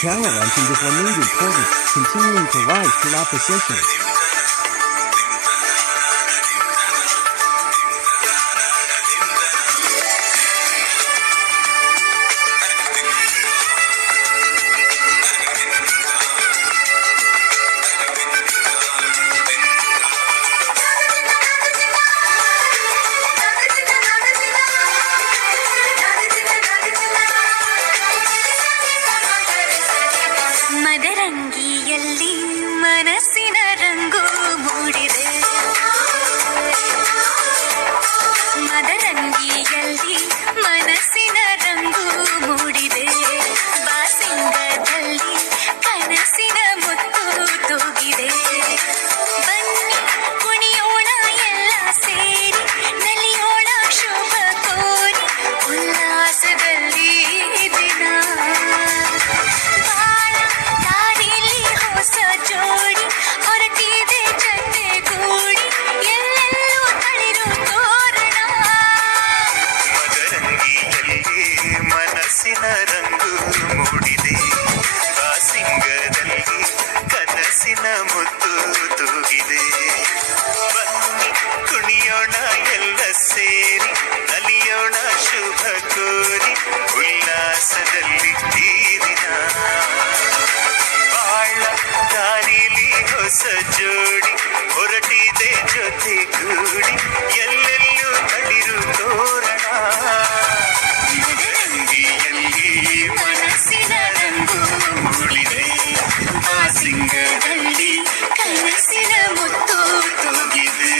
Talent Luncheon with Lamingo Porter continuing to rise throughout the century. ಮದರಂಗಿಯಲ್ಲಿ ಮನಸ್ಸಿನ ರಂಗು ಮೂಡಿದೆ, ಮದರಂಗಿಯಲ್ಲಿ ಮನಸ್ಸಿನ ರಂಗು ಮೂಡಿದೆ, ಬಾಸಿಂಗದಲ್ಲಿ ಕನಸಿನ ಮುತ್ತು ತೂಗಿದೆ. ಬನ್ನಿ ಕುಣಿಯೋಣ ಎಲ್ಲ ಸೇರಿ, ನಲಿಯೋಣ ಶುಭ ಕೋರಿ, ಉಲ್ಲಾಸದಲ್ಲಿ ದಿನ ಹೊಸ ಜೋಡಿ ಹೊರಟಿದೆ ಜೊತೆಗೂಡಿ, ಎಲ್ಲೆಲ್ಲೂ ತಳಿರು ತೋರಣ. ಮದರಂಗಿಯಲ್ಲಿ ಮನಸ್ಸಿನ ರಂಗು ಮೂಡಿದೆ, ಬಾಸಿಂಗದಲ್ಲಿ ಕನಸಿನ ಮುತ್ತು ತೂಗಿದೆ. ಬನ್ನಿ ಕುಣಿಯೋಣ ಎಲ್ಲ ಸೇರಿ, ನಲಿಯೋಣ ಶುಭ ಕೋರಿ, ಉಲ್ಲಾಸದಲ್ಲಿ ಈ ದಿನ ದಾರಿಲಿ ಹೊಸ ಜೋಡಿ ಹೊರಟಿದೆ ಜೊತೆಗೂಡಿ, ಎಲ್ಲೆಲ್ಲೂ ತಳಿರು ತೋರಣ. ಮದರಂಗಿಯಲ್ಲಿ ಮನಸ್ಸಿನ ರಂಗು ಮೂಡಿದೆ, ಬಾಸಿಂಗದಲ್ಲಿ ಕನಸಿನ ಮುತ್ತು ತೂಗಿದೆ.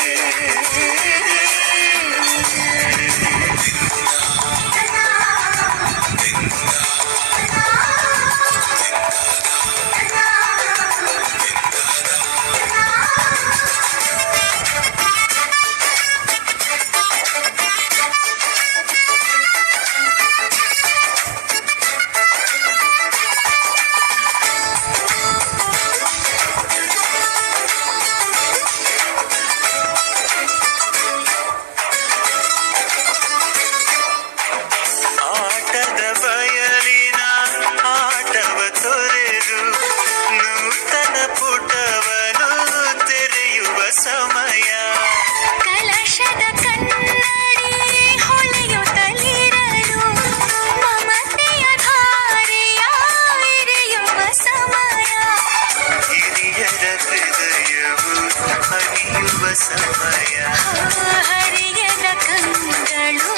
ಆಟದ ಬಯಲಿನ ಆಟವ ತೊರೆದು ನೂತನ ಪುಟವನು ತೆರೆಯುವ ಸಮಯ. ಕಲಶದ ಕನ್ನಡಿ ಹೊಳೆಯುತ್ತಲಿರಲು ಮಮತೆಯ ಧಾರೆಯ ಎರೆಯುವ ಸಮಯ. ಹಿರಿಯರ ಹೃದಯವು ಹರಿಯುವ ಸಮಯ. ಹರಿಯದ ಕಂಗಳು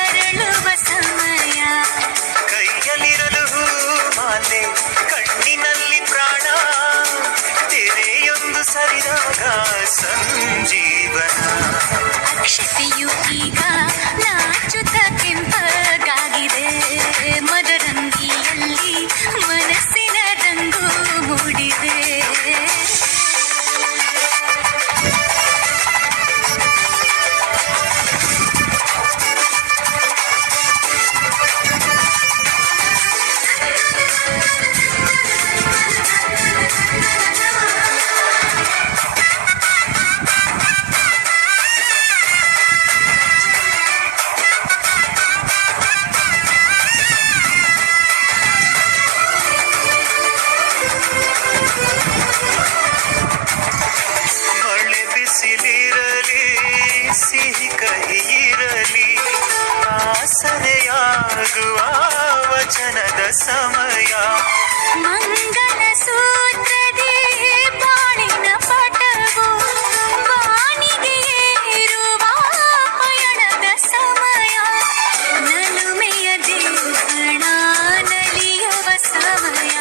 ಅರಳುವ ಸಮಯ. ಕೈಯಲ್ಲಿರಲು ಮಾಲೆ, ಕಣ್ಣಿನಲ್ಲಿ ಪ್ರಾಣ, ತೆರೆಯೊಂದು ಸರಿದಾಗ ಸಂಜೀವನ. ಅಕ್ಷತೆಯು ಈಗ ನಾಚುತ್ತ ಕೆಂಪಗಾಗಿದೆ, ಮದರಂಗಿಯಲ್ಲಿ ಮನಸ್ಸಿನ ರಂಗು ಮೂಡಿದೆ. ಮಳೆ ಬಿಸಿಲಿರಲಿ, ಸಿಹಿ ಕಹಿ ಇರಲಿ, ಆಸರೆಯಾಗುವ ವಚನದ ಸಮಯ. ಮಂಗಲ ಸೂತ್ರದಿ ಬಾಳಿನ ಪಟವು ಬಾಣಿಗೆ ಏರುವ ಪಯಣದ ಸಮಯ. ನಲುಮೆಯ ದೇವಣ ನಲಿಯುವ ಸಮಯ.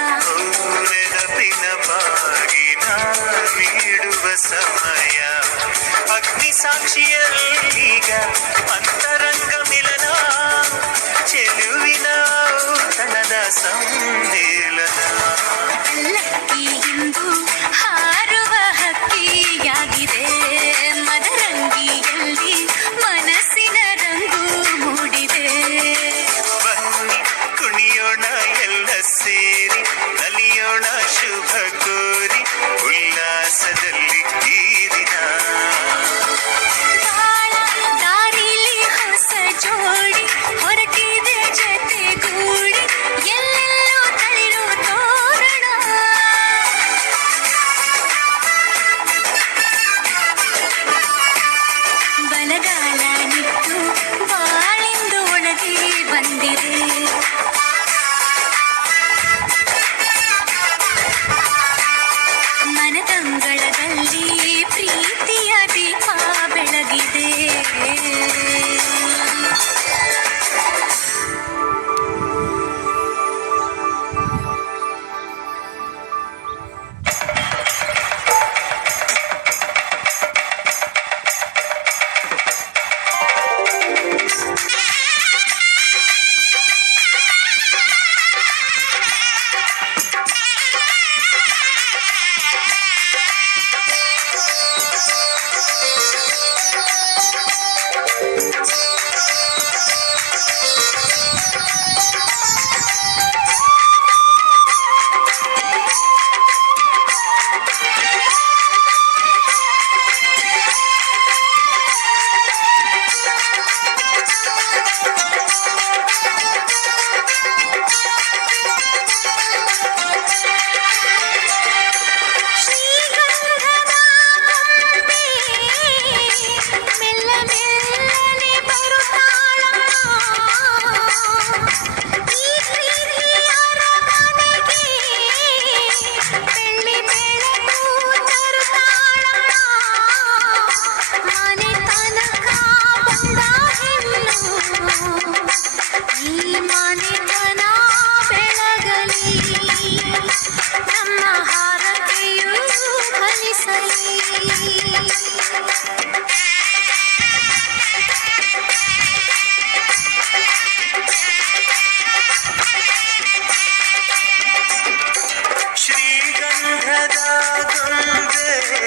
ನೆನಪಿನ ಬಾಗಿನ ನೀಡುವ ಸಮಯ. ಅಗ್ನಿ ಸಾಕ್ಷಿಯಲ್ಲೀಗ ಅಂತರಂಗ ಮಿಲನ, ಚೆಲುವಿನ ಔತಣದ ಸಮ್ಮೇಳನ. ಲಕ್ಕಿ ಇಂದು ಹಾರುವ ಹಕ್ಕಿಯಾಗಿದೆ, ಮದರಂಗಿಯಲ್ಲಿ ಮನಸ್ಸಿನ ರಂಗು ಮೂಡಿದೆ. ಬನ್ನಿ ಕುಣಿಯೋಣ ಎಲ್ಲ ಸೇರಿ, ನಲಿಯೋಣ ಶುಭ ಕೋರಿ, ಉಲ್ಲಾಸದಲ್ಲಿ ಈ ದಿನ. ದಾರಿಲಿ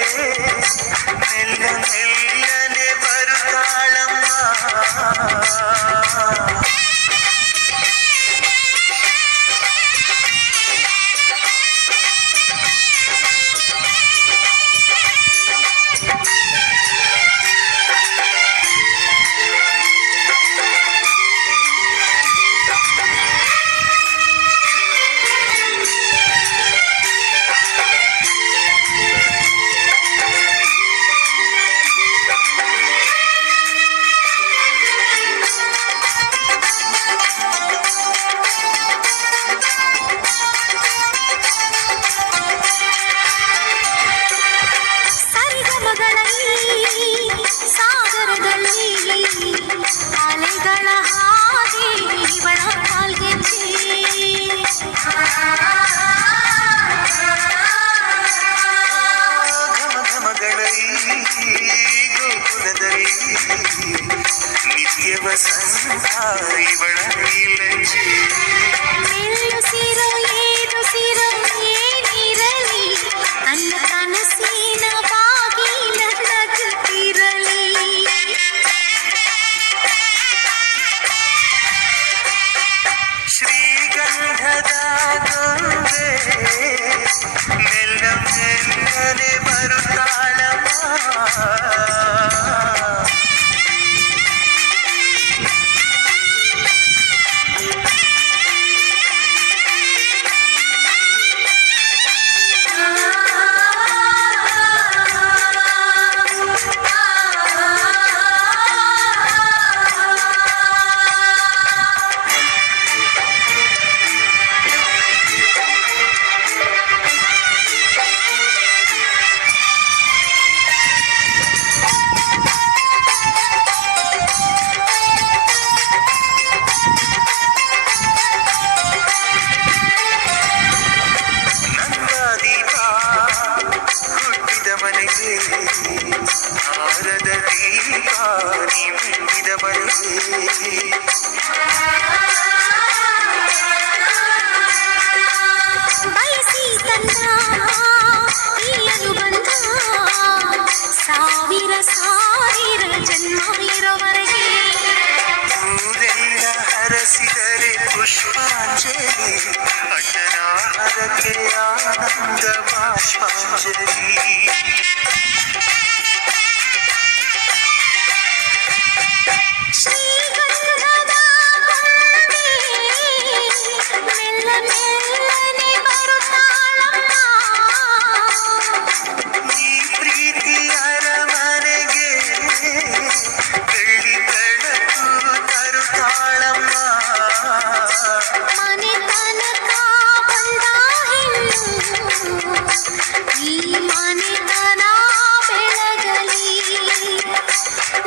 ಮೆಲ್ಲ ಮೆಲ್ಲನೆ ಬರುತ್ತಾಳಮ್ಮ. ಸಾಗರದಲ್ಲಿ ಅಲೆಗಳ ಹಾಗೆ ಇವಳ ಕಾಲ್ಗೆಜ್ಜೆ. ಘಮ ಘಮಗಳ ಗೋಕುಲದಲ್ಲಿ ನಿತ್ಯ ವಸಂತ ಇವಳ ಇಲಜೆ. ಮೆಲ್ಲುಸಿರೋ ಏರುಸಿರೋ ಏನಿರಲಿ ನನ್ನ ಕನಸಿನ ಬಾಗಿಲ ನಗುತ್ತಿರಲಿ. ಶ್ರೀಗಂಧದ ಗೊಂಬೆ ಮೆಲ್ಲ ಮೆಲ್ಲನೆ ಬರುತ್ತಾಳಮ್ಮ. ನಂದಾದೀಪ ಹುಟ್ಟಿದ ಮನೆಗೆ ಹಾರದ ದೀಪ ನೀ ಮುಟ್ಟಿದ ಮನೆಗೆ. ಬಯಸಿ ತನ್ನ ಈ ಅನುಬಂಧ ಸಾವಿರ ಸಾವಿರ ಜನ್ಮ ಇರೋವರೆಗೆ. ಕೂದೆಲ್ಲ ಹರಸಿದರೆ ಪುಷ್ಪಾಂಜಲಿ ಅಣ್ಣನ ಹರಕೆ ಆನಂದ ಬಾಷ್ಪಾಂಜಲಿ. ಶ್ರೀಗಂಧದ ಗೊಂಬೆ ಮೆಲ್ಲ ಮೆಲ್ಲನೆ ಬರುತ್ತಾಳಮ್ಮ. ಈ ಪ್ರೀತಿ ಅರಮನೆಗೆ ಬೆಳ್ಳಿ ಬೆಳಕು ತರುತ್ತಾಳಮ್ಮ. ಮನೆ ತನಕ ಬಂದ ಹೆಣ್ಣು ಈ ಮನೆತನ ಬೆಳಗಲಿ.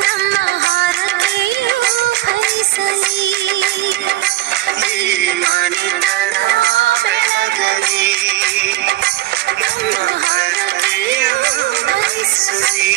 ನಮ್ಮ ಹರಕೆಯು ಫಲಿಸಲಿ. ಈ ಮನೆತನ ಬೆಳಗಲಿ, ನಮ್ಮ ಹರಕೆಯು ಫಲಿಸಲಿ.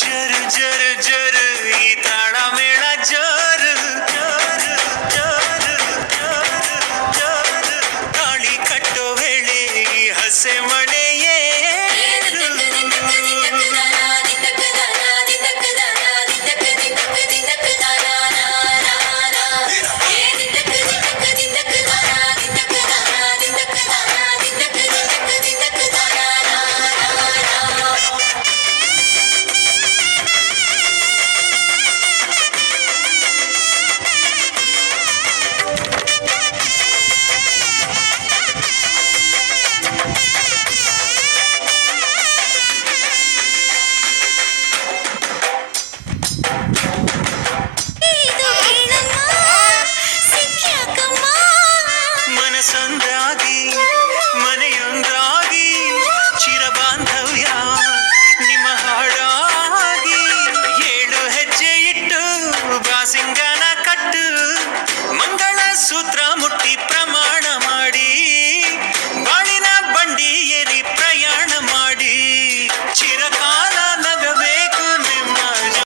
ಜರು ಜರು ಜರು ಈ ತಾಳ ಮೇಳ ಜರು ಜರು ಜರು ಜರು ಜರು ತಾಳಿ ಕಟ್ಟೋ ವೇಳೆ ಈ ಹಸೆ ಮಳೆಯೇ ಇದು ಹೇಳಮ್ಮ ಸಿಕ್ಕ್ಯಾಕಮ್ಮ ಮನಸೊಂದಾಗಿ